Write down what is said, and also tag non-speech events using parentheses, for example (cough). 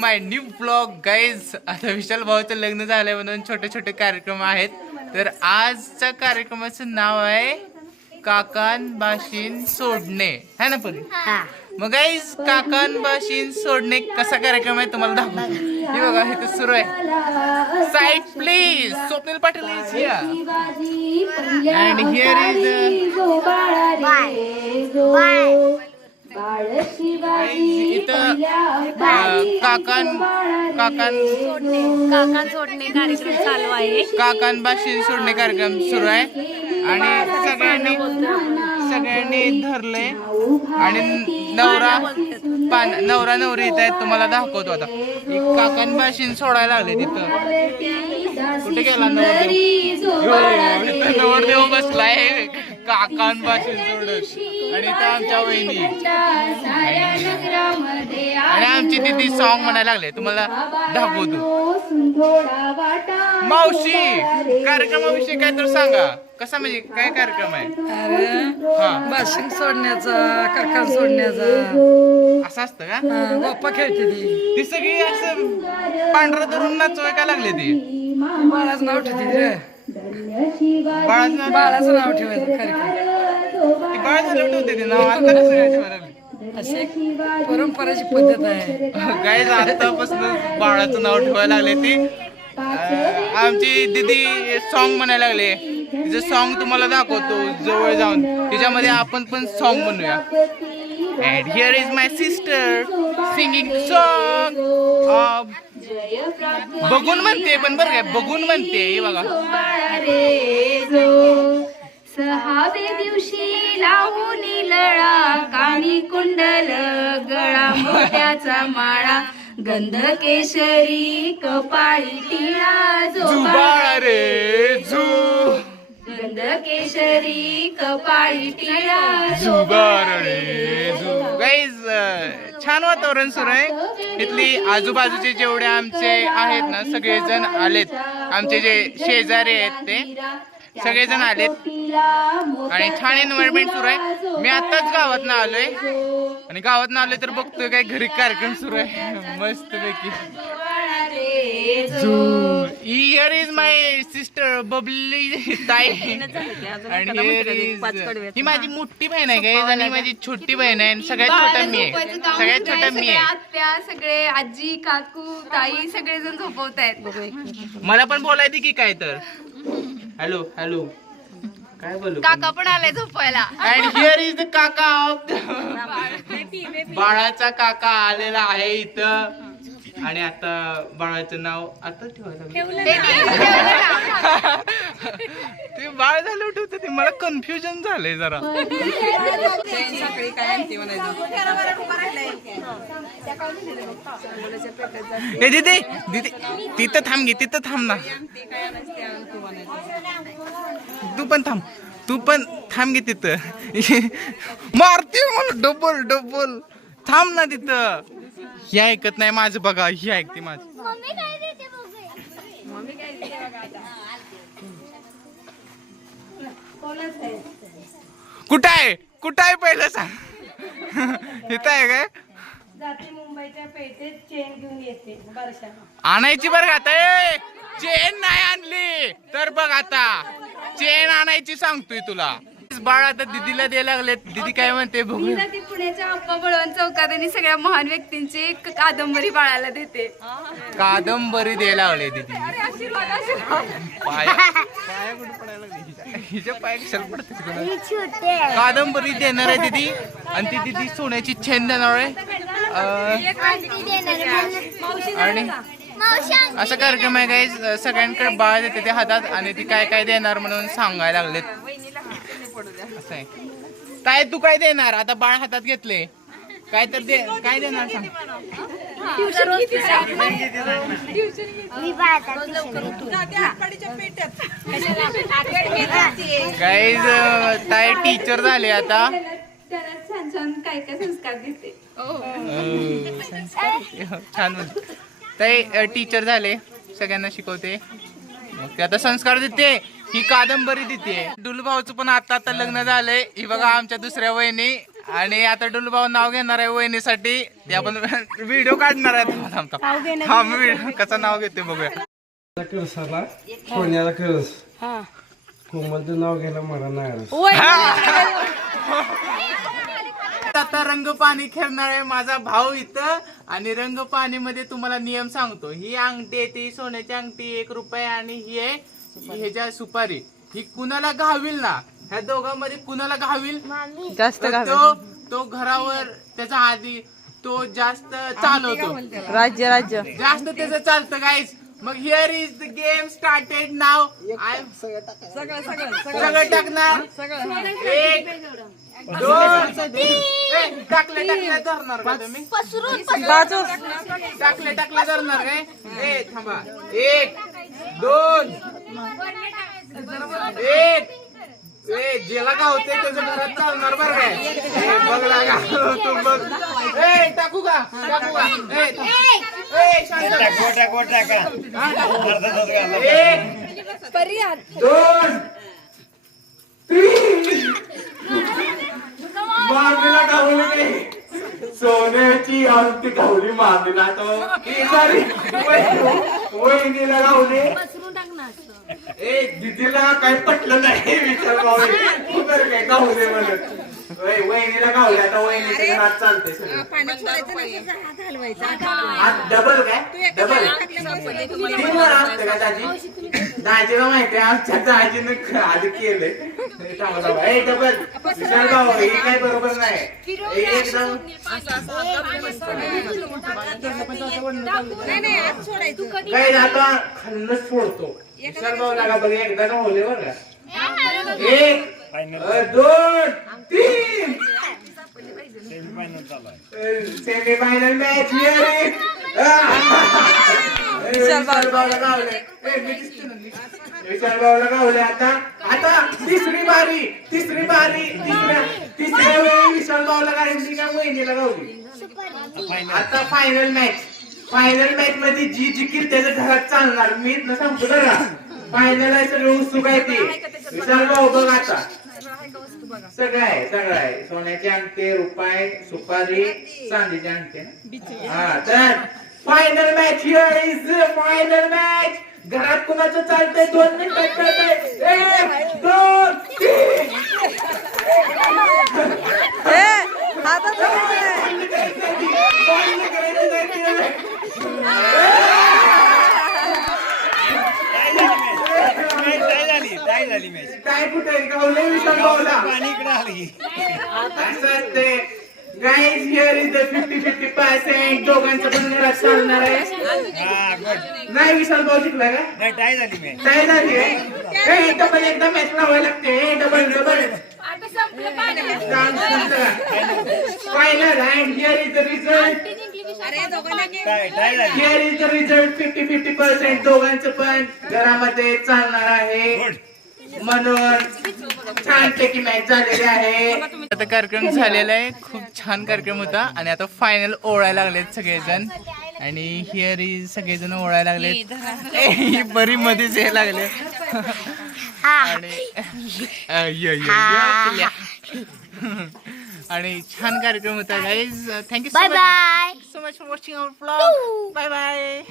माय new blog guys आता विशाल भाऊचं लग्न झालंय म्हणून छोटे छोटे कार्यक्रम आहेत. तर आजच्या कार्यक्रमाचं नाव आहे काकान बाशीन सोडणे. है ना परी? मग गाईज काकान बाशीन सोडणे कसा कार्यक्रम आहे तुम्हाला दाखवतो. हे बघा हे सुरू आहे. Side please Swapnil Patil is here and here is इथं काकान काकान काका सोडणे कार्यक्रम चालू आहे. काकान बाशी सोडणे कार्यक्रम सुरू आहे. आणि सगळ्यांनी सगळ्यांनी धरले. आणि नवरा पान नवरा नवरी येत आहेत तुम्हाला दाखवतो आता. एक काकान बाशीन सोडायला लागले तिथं. कुठे गेला नवरदेव नवरदेव बसलाय. काकान बाशीन सोडत आणि इथं आमच्या वहिनी. आणि आमची दिदी सॉन्ग म्हणायला लागले. तुम्हाला दाखवतो. मावशी कार्यक्रमाविषयी काय तर सांगा. कसा म्हणजे काय कार्यक्रम आहे? अरे हा. बाशिंग सोडण्याचा काका सोडण्याचा. असं असतं का? हा, गोप्पा खेळते ती. ती सगळी असं पांढरं धरून नाचवाय का लागले ती. बाळाचं नाव ठेवते रे. बाळाचं बाळाचं नाव ठेवायचं कार्यक्रम ती बाळ झालं ते नाव आता कसं काय ठेवायला परंपराची पद्धत आहे. काय आतापासून बाळाचं नाव ठेवायला लागले ती. आमची दिदी सॉन्ग म्हणायला लागले. तिचं सॉन्ग तुम्हाला दाखवतो जवळ जाऊन. त्याच्यामध्ये आपण पण सॉन्ग म्हणूया and here is my sister singing song बघून म्हणते पण बरं काय बघून म्हणते हे बघा. सहावे दिवशी लावून लळा कानी कुंडल गळा मोत्याचा माळा गंध केशरी कपाळी टिळा जो रे झू गंध केशरी कपाळी टिळा जुबार रे झू गाईज छान वातावरण सुरू आहे. इथली आजूबाजूचे जेवढे आमचे आहेत ना सगळेजण आलेत. आमचे जे शेजारी आहेत ते सगळेजण आलेत. आणि छान एन्व्हायरमेंट सुरू आहे. मी आताच गावात ना आलोय. आणि गावात ना आलोय तर बघतोय काय घरी कार्यक्रम सुरू आहे. मस्त पैकी here is my sister Babli ताई आणि here is- (laughs) ही माझी मोठी बहीण आहे गाईज आणि माझी छोटी बहीण आहे आणि सगळ्यात छोटा मी आहे. सगळ्यात छोटा मी आहे. आत्या सगळे आजी काकू ताई सगळेजण झोपवत आहेत. मला पण बोलायचं की काय तर. हॅलो हॅलो काय बोलू? काका पण आलाय झोपायला. अँड हिअर इज द काका. ऑफ बाळाचा काका आलेला आहे इथं. आणि आता बाळाचं नाव आता ठेवायला ते बाळ झालं होतं ते. मला कन्फ्युजन झालंय जरा. ए दीदी दीदी तिथं थांब घे तिथं थांब ना. तू पण थांब. तू पण थांब घे तिथं. मारते मला डबल डबल थांब ना तिथं. ही ऐकत नाही माझं बघा ही ऐकते माझं. कुठं आहे? कुठं आहे पहिलं सांग. इथं आहे काय? जाते मुंबईच्या पेठेत चेन घेऊन येते बारशा आणायची बरं का आता? चेन नाही आणली. तर बघ आता. चेन आणायची सांगतोय तुला. बाळ आता दिदीला द्यायला लागले दिदी काय म्हणते बघू. मी ना ती पुण्याच्या आप्पा बळवंत चौकात आणि सगळ्या महान व्यक्तींची एक कादंबरी बाळाला देते. कादंबरी द्यायला लागले दिदी. आशीर्वाद आशीर्वाद. पाया पाया कुठे पडायला लागले? हिच्या? हिच्या पाया कशाला पडते कादंबरी देणार आहे दिदी. आणि ती दिदी सोन्याची चेन देणार आहे. अं, आणि असा कार्यक्रम आहे काय सगळ्यांकडे बाळ देते ते हातात. आणि ती काय काय देणार म्हणून सांगायला लागलेत. असं आहे. काय तू काय देणार? आता बाळ हातात घेतले. काय तर दे काय देणार सांग. गाईज काय टीचर झाले आता. छान छान काय काय संस्कार देते संस्कार? छान ते टीचर झाले. सगळ्यांना शिकवते. मग ते आता संस्कार देते. ही कादंबरी देते. डुलू भाऊचं पण आता आता लग्न झालंय. ही बघा आमच्या दुसऱ्या वहिनी. आणि आता डुलूभाऊ नाव घेणार आहे वहिनीसाठी. ते आपण (laughs) व्हिडिओ काढणार आहे. थांब. हा मी व्हिडिओ कसं नाव घेते बघूया. कळसाला सोन्याला कळस कोमलचं नाव घ्यायला मला नाही. (laughs) आता रंगपाणी खेळणार आहे माझा भाऊ इथं. आणि रंगपाणी मध्ये तुम्हाला नियम सांगतो. ही अंगठी आहे ती सोन्याची अंगठी एक रुपये आणि ही आहे ह्याच्या सुपारी. ही कुणाला घावील ना? ह्या दोघांमध्ये कुणाला घावील? जास्त तो तो घरावर त्याचा आधी तो जास्त चालवतो. राज्य राज्य. जास्त त्याचं चालतं गाईज मग here is the game started नाव आय सगळं टाकणार. एक दोन टाकले टाकले धरणार का तुम्ही बाजू टाकले टाकले धरणार काय ए थांबा एक दोन एक ए जेला का होते त्याच्या घरात चालणार बरं काय ए, बघ लागा तू बघ ए टाकू का टाकू का ए ए शांत एक दोन तीन. मामीला गावली नाही सोन्याची अंगठी गावली मामीला तो. (laughs) वहिनीला गावली ए दिदीला काय पटलं नाही विचार गावली काय गावू दे म्हणत वहिनीला गावली आता वहिनीच्या घरात चालते सगळं. डबल काय? डबल तीन वर असतं का दाजी? दाजीला माहिती आहे आमच्या दाजीनं आधी केलंय. हे थांबा, थांबा. ए डबल विशाल भाऊ हे काय बरोबर नाही. हे एकदम काही आता खाल्लंच सोडतो. विशाल भाऊ लागा बघ एकदा का होले बरं का. एक दोन तीन. Semi final match Vishal Gawale. ना. विशाल गावले आता. आता तिसरी बारी तिसरी बारी तिसऱ्या तिसऱ्या वेळी विशाल गावली का वहिनीला गावली? आता फायनल मॅच फायनल मॅच मध्ये जी जिंकील त्याच्या घरात चालणार. मी इथनं सांगतो बघा फायनल आहे सगळं उत्सुक आहे ते. विशाल भाऊ बघ आता. सगळं आहे सगळं आहे. सोन्याचे अंगठे रुपये सुपारी चांदीचे अंगठे ना? हा तर final match here is final match घरात कुणाचं चालतंय? दोन मिनिटात चालतंय. एक दोन तीन ए हातात नाही. बॉल करायची नाही. काय कुठे गावले विशाल असं असते guys here is the fifty fifty percent दोघांचं पण घरात चालणार आहे. नाही विशाल भाऊ शिकला का काय झाली आहे डबल एकदा मॅच लावायला लागते double double final and here is the result here is the result fifty fifty percent दोघांचं पण घरामध्ये चालणार आहे म्हणून छानपैकी मॅच झालेली आहे. आता कार्यक्रम झालेला आहे. खूप छान कार्यक्रम होता. आणि आता फायनल ओळायला लागलेत सगळेजण. आणि हिअर इज सगळेजण ओळायला (laughs) ही बरी मध्येच हे लागले. आणि छान कार्यक्रम होता guys thank you so much so much for watching our blog bye bye